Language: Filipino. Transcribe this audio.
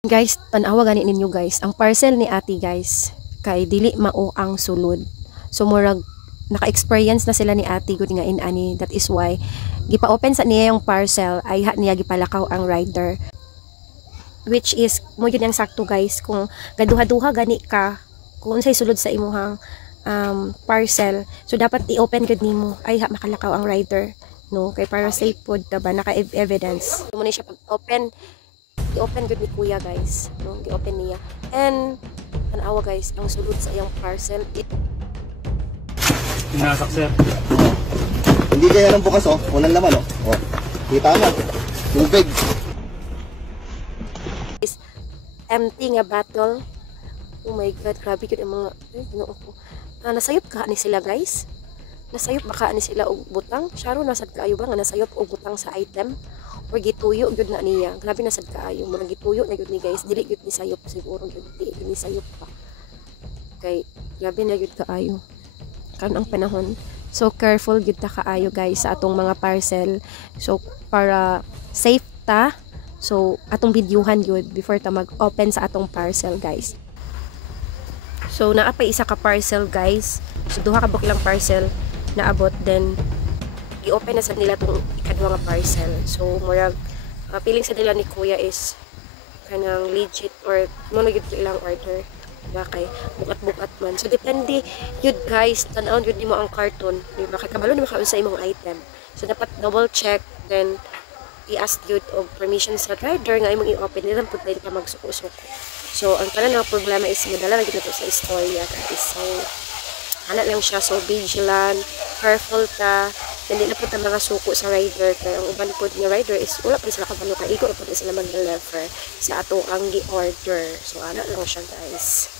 Guys, tanawa gani ninyo guys. Ang parcel ni ate guys, kay dili mao ang sulod. So murag naka-experience na sila ni ate gud nga inani. That is why gipa-open sa niya yung parcel ay niya gipalakaw ang rider. Which is mo yun ang sakto guys kung gaduha-duha gani ka kung unsay sulod sa imuhang parcel. So dapat i-open gud nimo ay makalakaw ang rider, no? Kay para safe pod ta ba naka-evidence. Mo ni siya pag-open i-open good ni kuya guys, no? I-open niya and tanawa guys ang sulod sa iyang parcel Pinasak sir. Hindi kaya lang bukas walang laman kita mo, tubig. Is empty nga bottle. Oh my god, grabe yun ang mga ginoo ko. Nasayop ka ni sila guys, nasayop baka ni sila og butang. Sharo nasad kaayo ba nga nasayop og butang sa item or gituyo gyud na niya. Grabe nasad kaayo mo gituyo na gyud ni guys, dili gyud ni sayop siguro gyud ni sayop pa. Kay grabe na gyud kaayo kan ang panahon. So careful gyud ta kaayo guys sa atong mga parcel. So para safe ta, so atong videohan gyud before ta mag-open sa atong parcel guys. So naa pa isa ka parcel guys. So duha ka bukilang parcel na abot, then i-open na sa nila tong ikaduha nga parcel. So murag feeling sa nila ni kuya is kanang legit or mo na gyud ilang order ba kay bukat-bukat man. So depende yun guys, tan-aw yun nimo ang karton, di ba kay kabalo ni makaon sa imong item. So dapat double check, then i-ask yun og permission sa rider nga imong i-open nila pud tayo ka magsuko-suko. So ang tanan nga problema is madala lang gid to sa istorya guys. So ana lang siya, so vigilant, careful ta, hindi na po ta mga suko sa rider. Kaya ang uban po ni rider is wala pa sila kabalo ka, igo po sila mag-deliver sa ato ang gi-order. So ana lang siya guys.